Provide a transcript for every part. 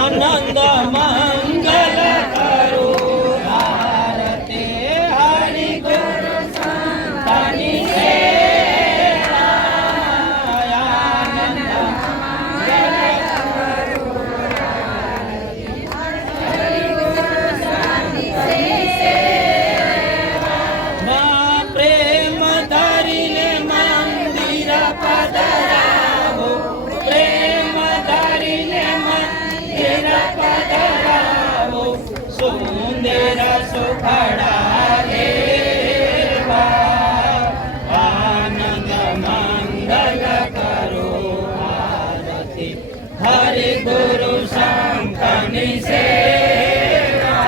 આનંદ મંગલ કરો ભારતે હરિ ગુરુ સંતની સેવા આનંદ મંગલ પ્રેમ ધરીને મંદિર પધરાવો પ્રેમ ધરીને મંદિર પધરાવો સુંદર સુખડા દેવા આનંદ મંગલ કરો આરતી હરિ ગુરુ શંકરની સેવા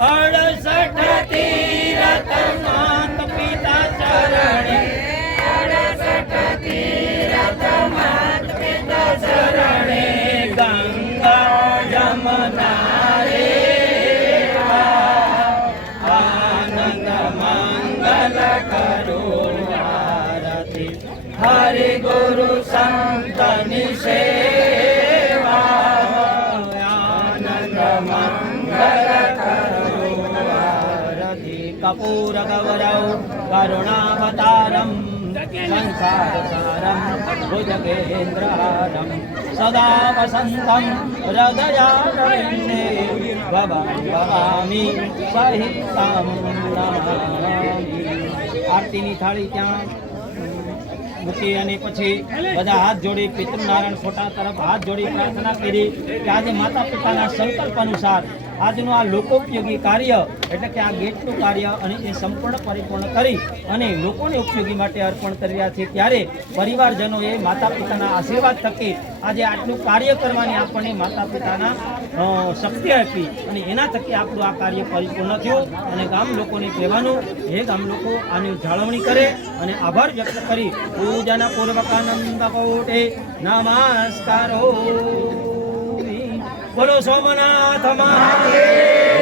68 તીરથ માત પિતા ચરણે 68 તીરથ માત પિતા ચરણે ગંગા જમના રેવા આનંદ મંગલ કરો આરતી હરિ ગુરુ સંતની સેવા આનંદ મંગલ કરો આરતી કપૂર ગૌરવ કરુણાવતારમ સંસારસારમ ભુજગેન્દ્રહારમ સદા વસંતમ હૃદયારવિંદે ભવામી સહિતમ નમામિ. આરતીની થાળી ત્યાં મૂકી અને પછી બધા હાથ જોડી પિતૃનારાયણ ફોટા તરફ હાથ જોડી પ્રાર્થના કરી કે આજે માતા પિતાના સંકલ્પ અનુસાર આજનું આ લોકોપયોગી કાર્ય એટલે કે આ ગેટનું કાર્ય અને એ સંપૂર્ણ પરિપૂર્ણ કરી અને લોકોને ઉપયોગી માટે અર્પણ કરી રહ્યા છે. ત્યારે પરિવારજનોએ માતા પિતાના આશીર્વાદ થકી આજે આટલું કાર્ય કરવાની આપણને માતા પિતાના શક્તિ આપી અને એના થકી આપણું આ કાર્ય પરિપૂર્ણ થયું. અને ગામ લોકોને કહેવાનું હે ગામ લોકો આની જાળવણી કરે અને આભાર વ્યક્ત કરી પૂજન પૂર્વકાનંદ કોટે નમસ્કારો. બોલો સોમનાથ મહાદેવ.